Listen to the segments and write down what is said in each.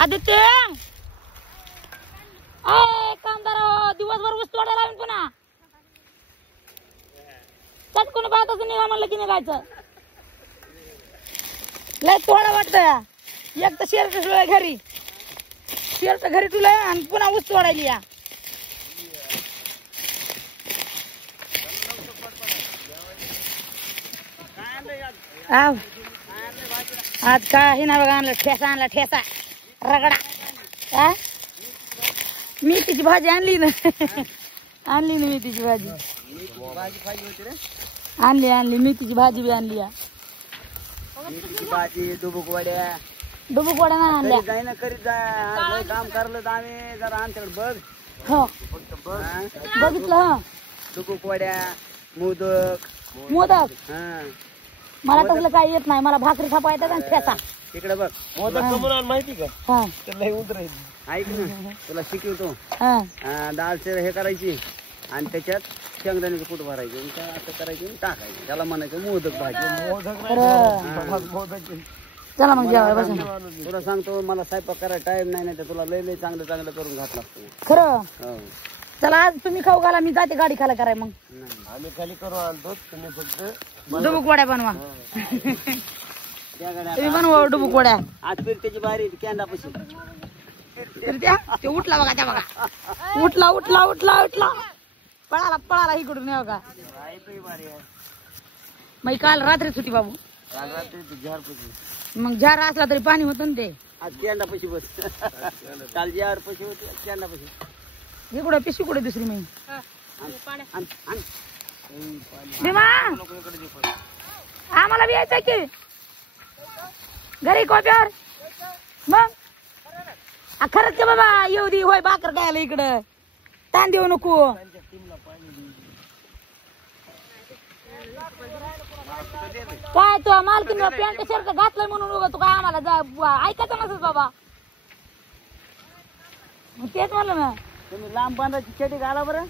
आदित्य कामदार दिवसभर ऊस तोडायला लावून पुन्हा त्यात कोणी पाहतच निघा म्हणलं की निघायचं लय तोडा वाटतंय एक तर शर्ट ठेवलंय घरी शर्ट घरी ठेवलंय आणि पुन्हा ऊस तोडायली या आज काय हे ना बघा आणलं ठेसा रगडा मेथीची भाजी आणली ना आणली ना मेथीची भाजी आणली मेथीची भाजी बी आणली डुबुक वड्या ना आणल्या जाई ना करीत जा काम करलं तर आम्ही जरा आमच्याकडे बघ हो बघितलं हा डुबुक वड्या मोदक मला तसलं काही येत नाही मला भाकरी थापा येतात आणि ठेसा इकडे बघ मोदक कमून माहिती का हा ऐक ना तुला शिकवतो हा डाळचे हे करायची आणि त्याच्यात शेंगदाण्याचं कूट भरायचे असं करायचे टाकायचे त्याला म्हणायचं मोदक भाजी चला मग जेवाय बसून तुला सांगतो मला स्वयंपाक करायला टाइम नाही तर तुला लय चांगलं करून घातला असतो खरं चला आज तुम्ही खाऊ घाला मी जाते गाडी खाला कराय मग आम्ही खाली करू आणतो तुम्ही फक्त डुबुक वड्या बनवा तुम्ही बनवा डुबुक वड्या आज फिर त्याची बारी कॅन्डापाशी ते उठला बघा त्या बघा उठला पळाला इकडून नाही बघा मग काल रात्रीच होती बाबू मग झार असला तरी पाणी होतं ना ते आज कॅन्डापाशी बस काल जार पशी होती कॅन्डापाशी इकडे पिशवी कुठे दुसरी मी भीमा आम्हाला बी यायचं की घरी कोप्यावर मग खरंच का बाबा येऊ दे होय भाकर खायला इकडं ताण देऊ नको काय तो मालकीन पॅन्ट शर्ट घातलंय म्हणून उगा तू काय आम्हाला ऐकायचं नसत बाबा तेच म्हणलं ना तुम्ही लांब बांधाची चेटी घाला बरं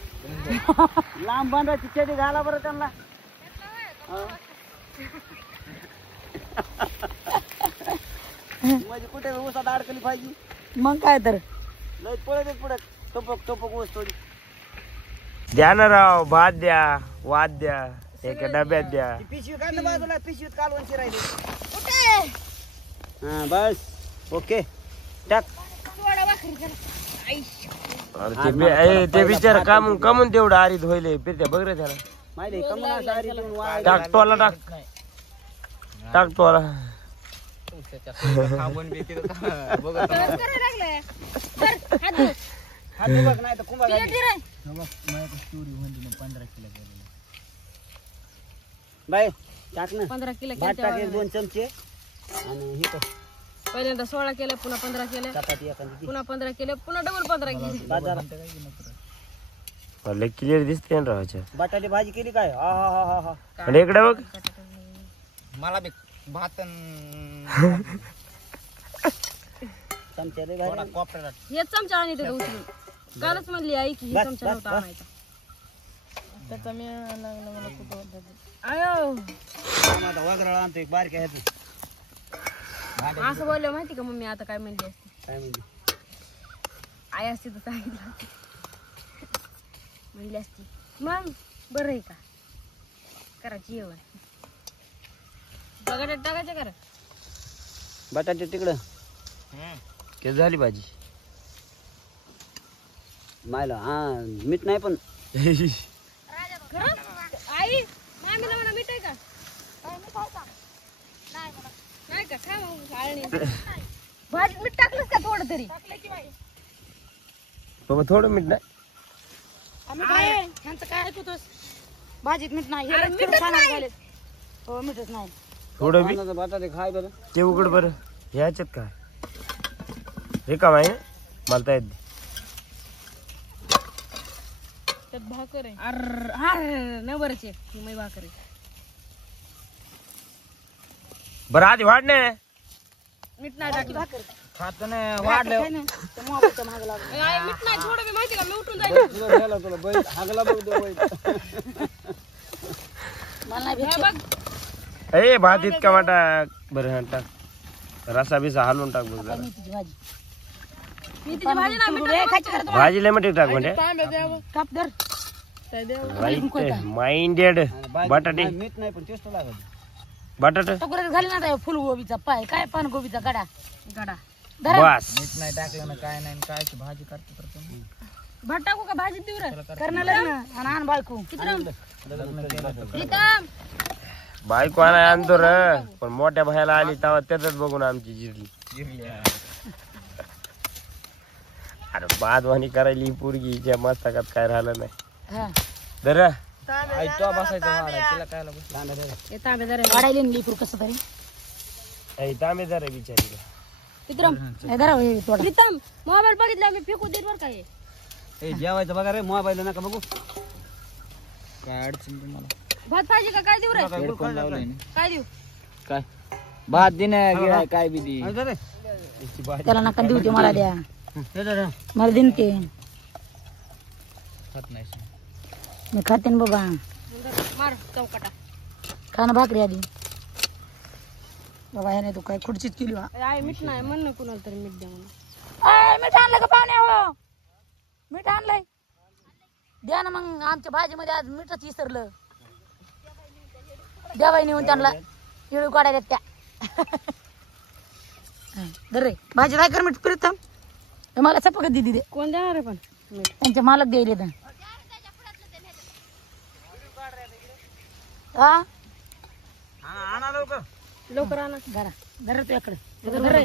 लांब बांधाची चेटी घाला बरं त्यांना म्हणजे कुठे ऊसात अडकली पाहिजे मग काय तर लय पुढे टोपक ऊस थोडी द्या ना राव भात द्या वाद द्या एका डब्यात द्या पिशवी काढ ना बाजूला पिशवीत कालवणची राहिली हा बस ओके टाक ते विचार कमून तेवढं आरीत होईल फिरत्या बघ रे त्याला माहिती कमून टाक टोला टाक टोला बाय टाक ना 15 किलो भात टाक 2 चमचे आणि हे पहिल्यांदा 16 केलं पुन्हा 15 केलं चपाती एखादी पुन्हा 15 केलं पुन्हा डबल 15 केलं मला क्लिअर दिसते ना राहायच्या बटाटे भाजी केली काय हा आणि इकडे बघ मला बी भात चमचा रे भाई कोपऱ्यात हे चमचा आणि ते उचलून कालच म्हणली आई की हे चमचा नव्हता आणायचा त्याचा मी लागला मला खूप आवडतं आयो आता वगैरे आणतो एक बारक्या ह्याचं असं बोललं माहिती का मम्मी आता काय म्हणली असती काय म्हणजे आई असती तर सांगितलं म्हणली असती मग बरं आहे का करायची जेवण बघा टाकायचं करा बटाटे तिकडं ते झाली भाजी मायला हा मीठ नाही पण आई मामीला म्हणा मीठ आहे का नाही का भाजीत मीठ टाकलंस का थोडं तरी बाबा थोडं मीठ नाही ह्यांचं काय ऐकतोस भाजीत मीठ नाही हो मीठच नाही थोडं बी बटाटे खाय बरं ते उघड बरं ह्याच्यात काय हे काम आहे मला तर त्यात भाकर आहे अरे न बरंच आहे मी भाकर आहे बरं आधी वाढणे मीठ नाही टाकलं भाकर खात नाही वाढलं मीठ नाही थोडं बी माहिती का मी उठून जाईल तुला बैल हागला बघ दे बैल मला नाही बघ ए भात इतका टाक बरं टाक रसा बिसा हालून टाक बघ जरा मेथीची भाजी भाजी लय मोठी टाक म्हणजे काप धर राईट माइंडेड बटाटे मीठ नाही पण टेस्ट लागत बटाटे टकुऱ्यात घाल ना फुलगोबीचा पाय काय पान गोबीचा गडा धरा बस मीठ नाही टाकलं ना काय नाही काय भाजी करतो भात टाकू का भाजी देऊ रे करणार लग्न आणि आण बायको बायको आणा आणतो र पण मोठ्या भायला आली तेव्हा त्याच बघून आमची जिरली अरे बादवानी करायली पोरगीच्या मस्तकात काय राहिलं नाही हा जरा वाढायले लिपूर कसं तरी तांबेदार आहे बिचारीला प्रीतम मोबाईल बघितला मी फेकू देत बर काय जेवायचं बघा रे मोबाईल नका बघू काय अडचण तुम्हाला भात पाहिजे का काय देऊ रे काय देऊ काय भात देणे काय बी दे त्याला नका देऊ ते मला द्या मला दिन ते मी खाते ना बाबा मार चौकटा खाणं भाकरी आधी बाबा ह्याने तू काय खुर्चीत केली मीठ नाही म्हण कुणाला तरी मीठ द्या म्हणून मीठ आणलं का पाहुणे हो मीठ आणलंय द्या ना मग आमच्या भाजीमध्ये आज मीठच विसरलं द्या बाई नेऊन त्यांना इळू काढायला त्या दर रे भाजी काय कर मीठ प्रीतम मला चपकत दिदी दे कोण देणार पण त्यांचे मालक द्यायले तर हा लवकर आणा धरा धर तू इकडे धर रे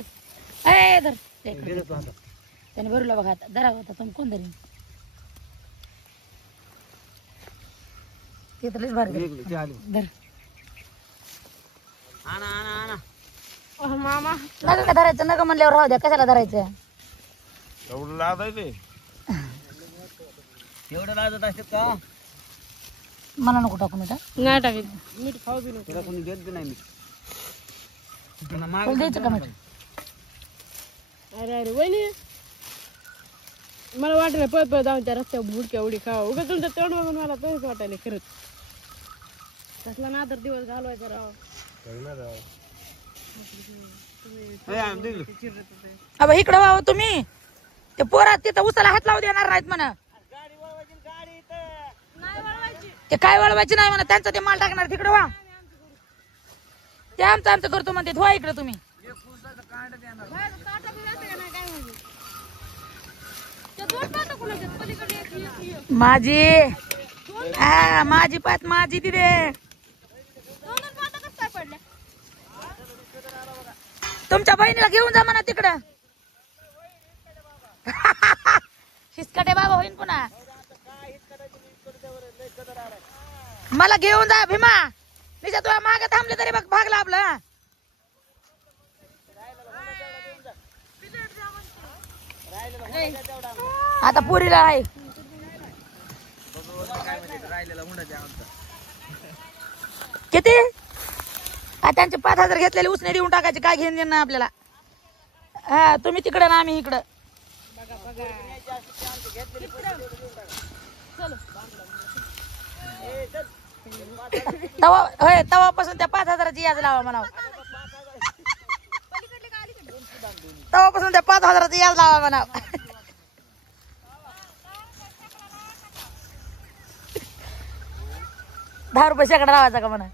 ए धर त्याने भरला बघा आता धरा होता तुम्ही कोण धरी ते तर लईच भारी धर मामा नका का धरायचं नका म्हणल्यावर राहू द्या कशाला धरायचं एवढं लावायचं एवढं लाजत असतात का मला नको टाकू मीठ नाही टाकेल मीठ खाऊ बी नको कोणी देत बी नाही मीठ द्यायचं का मीठ अरे अरे वहिनी मला वाटलं पळत पळत जाऊन त्या रस्त्यावर बुडक्या उडी खावा उगा तुमचं तोंड बघून मला तसंच वाटायला खरंच कसला ना तर दिवस घालवायचा राव अब इकडं वाव तुम्ही ते पोरात तिथं उसाला हात लावू देणार नाहीत म्हणा ते काय वळवायचे नाही म्हणा त्यांचा ते माल टाकणार तिकडं वा ते आमचं करतो म्हणते धुवा इकडे तुम्ही माझी हा माझी पात माझी तिथे तुमच्या बहिणीला घेऊन जा म्हणा तिकडं हिसकाटे बाबा होईन पुन्हा मला घेऊन जा भीमा निजा तुला माग थांबले तरी बघ भागला आपलं आता पुरीला आहे किती त्यांचे 5,000 घेतलेले उसने देऊन टाकायचे काय घेऊन देणार आपल्याला हा तुम्ही तिकडे ना आम्ही इकडं तवापासून त्या 5,000ची याज लावा म्हणा तवापासून त्या 5,000ची याज लावा म्हणा 10 रुपये शेकडा लावायचा का म्हणा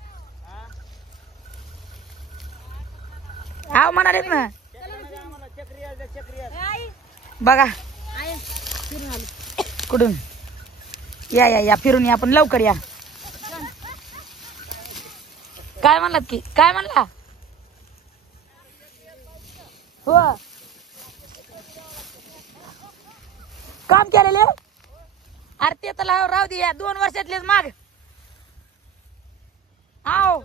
हा म्हणालेत ना बघा कुठून या फिरून या आपण लवकर या काय म्हणलात की काय म्हणला हो काम केलेले अरे ते तर राहू दे 2 वर्षातलेच माग आओ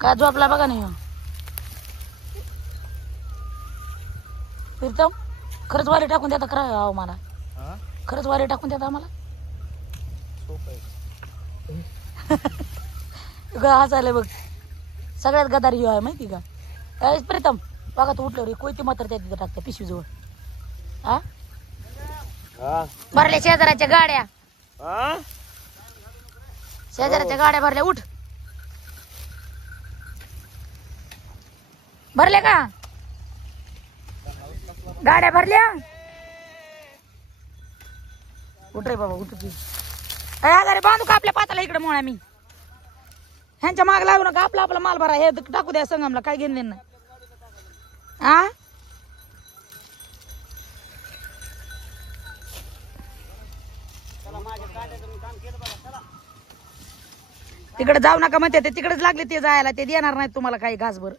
का झोपला बघा नाही प्रीतम खरंच वारी टाकून देता करा अहो मला खरंच वारी टाकून देता आम्हाला हसायला बघ सगळ्यात गदारी आहे माहिती का प्रीतम बघा तू उठलं रे कोयती मात्र त्या तिथं टाकते पिशवी जवळ हा भरल्या शेजाराच्या गाड्या हा? शेजाऱ्याच्या गाड्या भरल्या. उठ. भरल्या का गाड्या भरल्या? उठ रे बाबा उठ की. अरे बांधू का आपल्या पाताला इकडे म्हणा मी ह्यांच्या माग लागू नका. आपला आपला माल भरा. हे टाकू द्या संगमला. काय घेऊन देणं आ तिकडे जाऊ नका म्हणते ते. तिकडेच लागले ते जायला. ते देणार नाही तुम्हाला काही घासभर.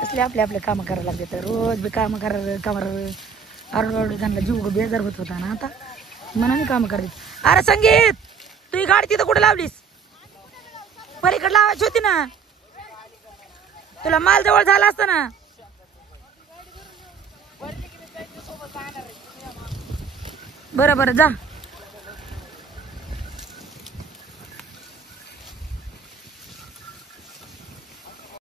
कसले आपले आपले काम करायला लागले तर रोज बी काम करायला आरडू त्यांना जीव बेजार होत होता ना. आता मनाने काम करायची. अरे संगीत तू ही गाडी तिथं कुठे लावलीस? पलीकडे लावायची होती ना. तुला माल जवळ झाला असता ना. बरं बरं जा.